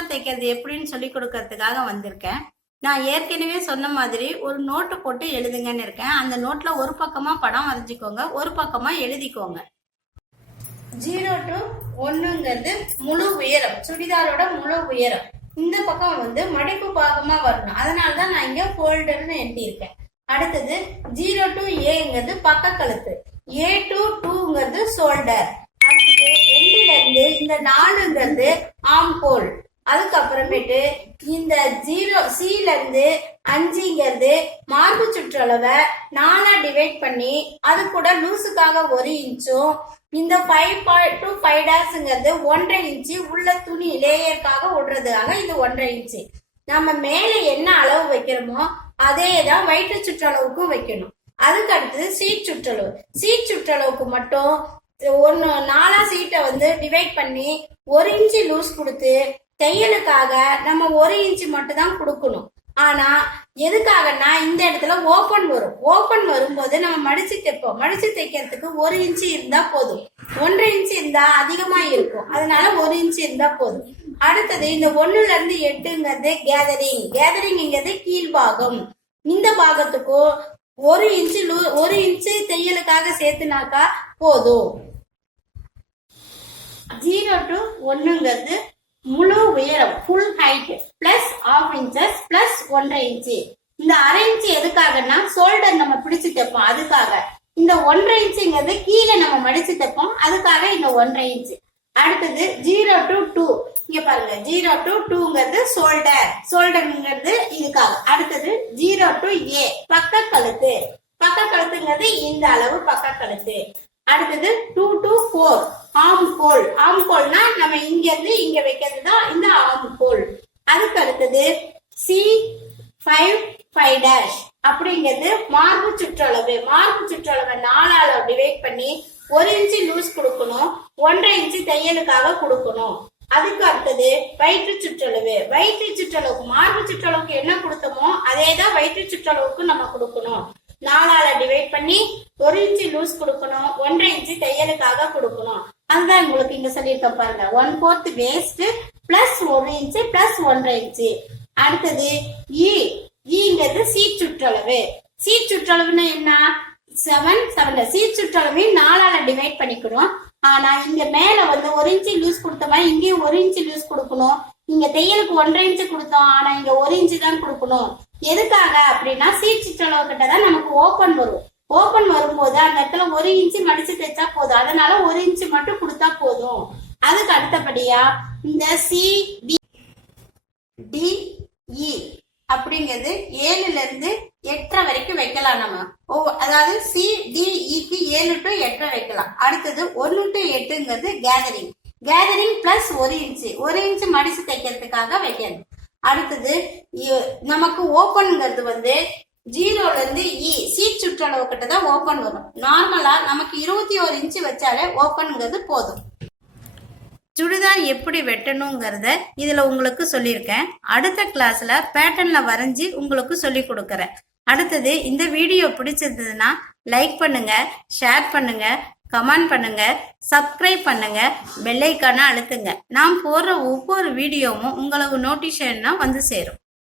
நார்மலா தைக்கிறது எப்படின்னு சொல்லி கொடுக்கறதுக்காக வந்திருக்கேன். நான் ஏற்கனவே சொன்ன மாதிரி ஒரு நோட்டு போட்டு எழுதுங்கன்னு இருக்கேன். அந்த நோட்ல ஒரு பக்கமா படம் வரைஞ்சிக்கோங்க, ஒரு பக்கமா எழுதிக்கோங்க. 0 to 1ங்கிறது முழு உயரம், சுடிதாரோட முழு உயரம். இந்த பக்கம் வந்து மடிப்பு பாகமா வரணும், அதனாலதான் நான் இங்க ஃபோல்டர்னு எழுதியிருக்கேன். அடுத்தது 0 to Aங்கிறது பக்க கழுத்து, A to 2ங்கிறது ஷோல்டர். அடுத்தது 2ல இருந்து இந்த 4ங்கிறது ஆர்ம் ஹோல். அதுக்கப்புறமேட்டு இந்த 0 Cல இருந்து 5ங்கிறது மார்பு சுற்றளவை 4ஆ டிவைட் பண்ணி அது கூட லூசுக்காக 1 இன்ச்சும், இந்த 5.25 1/2 இன்ச்சு உள்ள துணி லேயருக்காக விடுறதுக்காக இது 1/2 இன்ச்சு. நம்ம மேல என்ன அளவு வைக்கிறோமோ அதே தான் வயிற்று சுற்றளவுக்கும் வைக்கணும். அதுக்கு அடுத்தது சீட் சுற்றளவு. சீட் சுற்றளவுக்கு மட்டும் 4 சீட்டை வந்து டிவைட் பண்ணி 1 இன்ச்சு லூஸ் கொடுத்து தையலுக்காக நம்ம 1 இன்ச்சு மட்டும் தான் கொடுக்கணும். ஆனா எதுக்காகனா இந்த இடத்துல ஓபன் வரும். ஓபன் வரும்போது நம்ம மடிச்சு தைப்போம். மடிச்சு தைக்கிறதுக்கு 1 இன்ச்சு இருந்தா போதும். 1/2 இன்ச்சு இருந்தா அதிகமா இருக்கும், அதனால 1 இன்ச்சு இருந்தா போதும். அடுத்தது இந்த 1ல இருந்து 8ங்கிறது கேதரிங். கேதரிங்ங்கிறது கீழ்பாகம். இந்த பாகத்துக்கும் 1 இன்ச்சு தையலுக்காக சேர்த்துனாக்கா போதும். 0 to 1ங்கிறது முழு உயரம், full height plus 1/2 inches plus 1/2 inch. இந்த 1/2 இன்ச்சு எதுக்காகனா ஷோல்டர் நம்ம பிடிச்சு தைப்போம், அதுக்காக. இந்த 1/2 இன்ச்சுங்கிறது கீழே நம்ம மடிச்சு தைப்போம், அதுக்காக இந்த 1/2 இன்ச்சு. அடுத்தது 0 to 2. இங்க பாருங்க, 0 to 2ங்கிறது ஷோல்டர். ஷோல்டர்ங்கிறது இதுக்காக. அடுத்தது 0 to A பக்க கழுத்து. பக்க கழுத்துங்கிறது இந்த அளவு பக்க கழுத்து. அடுத்தது 2 to 4 ஆர்ம் ஹோல். ஆர்ம் ஹோல்னா நம்ம இங்க இருந்து இங்க வைக்கிறது தான் இந்த ஆர்ம் ஹோல். அதுக்கு அடுத்தது C5 அப்படிங்கிறது மார்பு சுற்றளவு. மார்பு சுற்றளவை 4ஆல டிவைட் பண்ணி 1 இன்ச்சு லூஸ் கொடுக்கணும், 1/2 இன்ச்சு தையலுக்காக கொடுக்கணும். அதுக்கு அடுத்தது வயிற்று சுற்றளவு. வயிற்று சுற்றளவுக்கு மார்பு சுற்றளவுக்கு என்ன கொடுத்தோமோ அதே தான் வயிற்று சுற்றளவுக்கு நம்ம கொடுக்கணும். 4ஆல டிவைட் பண்ணி 1 இன்ச்சு லூஸ் கொடுக்கணும், 1/2 இன்ச்சு தையலுக்காக கொடுக்கணும். அதுதான் உங்களுக்கு இங்க சொல்லியிருக்க பாருங்க. 1/4 waste plus 1 inch plus 1/2 inch. அடுத்தது ங்கிறது சீட் சுற்றளவு. சீட் சுற்றளவுன்னா என்ன? 7 சீட் சுற்றளவு 4ஆல டிவைட் பண்ணிக்கணும். ஆனா இங்க மேல வந்து 1 இன்ச்சு லூஸ் கொடுத்த மாதிரி இங்கேயும் 1 இன்ச்சு லூஸ் கொடுக்கணும். இங்க தையலுக்கு 1/2 இன்ச்சு கொடுத்தோம், ஆனா இங்க 1 இன்ச்சு தான் கொடுக்கணும். எதுக்காக அப்படின்னா சீட் சுற்றளவு கிட்ட தான் நமக்கு ஓபன் வரும். ஓபன் வரும்போது அந்த இடத்துல 1 இன்ச்சு மடிச்சு தைச்சா போதும், அதனால 1 இன்ச்சு மட்டும் கொடுத்தா போதும். அதுக்கு அடுத்தபடியா இந்த CDE அப்படிங்கிறது 7ல இருந்து 8 வரைக்கும் வைக்கலாம் நம்ம. அதாவது CDEக்கு 7 to 8 வைக்கலாம். அடுத்தது 1 to 8ங்கிறது gathering. Gathering plus 1 inch 1 inch மடிச்சு தைக்கிறதுக்காக வைக்கணும். அடுத்தது நமக்கு ஓபன்ங்கிறது வந்து 0ல இருந்து சீட் சுற்றளவு கிட்ட தான் ஓபன் வரும். நார்மலா நமக்கு 21 இன்ச்சு வச்சாலே ஓபன்ங்கிறது போதும். சுடிதார் எப்படி வெட்டணுங்கிறத இதுல உங்களுக்கு சொல்லியிருக்கேன். அடுத்த கிளாஸ்ல பேட்டர்ன்ல வரைஞ்சி உங்களுக்கு சொல்லி கொடுக்கறேன். அடுத்தது இந்த வீடியோ பிடிச்சிருந்ததுன்னா லைக் பண்ணுங்க, ஷேர் பண்ணுங்க, கமெண்ட் பண்ணுங்க, சப்ஸ்கிரைப் பண்ணுங்க, பெல் ஐக்கானை அழுத்துங்க. நான் போடுற ஒவ்வொரு வீடியோவும் உங்களுக்கு நோட்டிஃபிகேஷனா வந்து சேரும்.